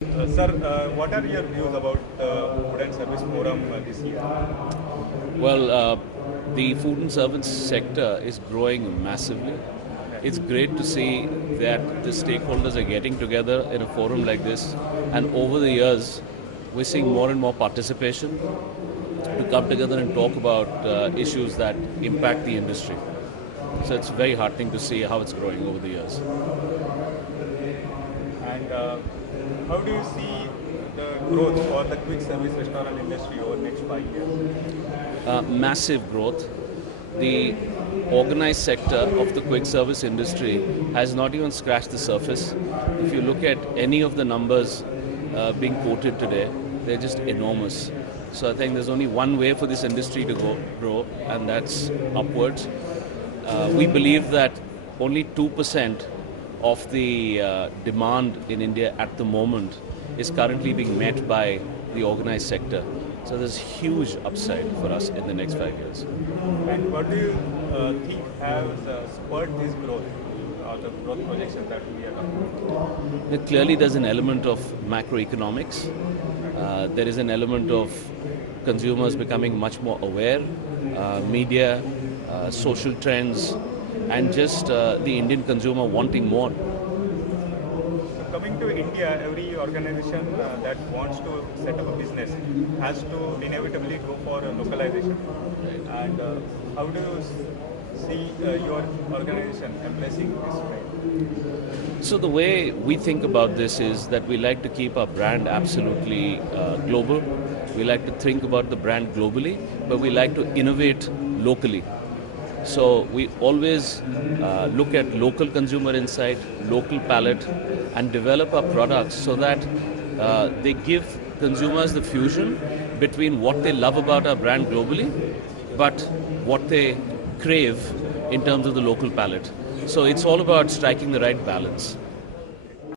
Sir, what are your views about Food and Service Forum this year? Well, the food and service sector is growing massively. It's great to see that the stakeholders are getting together in a forum like this, and over the years, we're seeing more and more participation to come together and talk about issues that impact the industry. So it's very heartening to see how it's growing over the years. And how do you see the growth for the quick service restaurant industry over the next 5 years? Massive growth. The organized sector of the quick service industry has not even scratched the surface. If you look at any of the numbers being quoted today, they're just enormous. So I think there's only one way for this industry to grow, and that's upwards. We believe that only 2% of the demand in India at the moment is currently being met by the organized sector. So there's huge upside for us in the next 5 years. And what do you think has spurred this growth or the growth projections that we are talking? Clearly, there's an element of macroeconomics. There is an element of consumers becoming much more aware, media, social trends, and just the Indian consumer wanting more. Coming to India, every organization that wants to set up a business has to inevitably go for localization. And how do you see your organization embracing this trend? So the way we think about this is that we like to keep our brand absolutely global. We like to think about the brand globally, but we like to innovate locally. So we always look at local consumer insight, local palate, and develop our products so that they give consumers the fusion between what they love about our brand globally, but what they crave in terms of the local palate. So it's all about striking the right balance.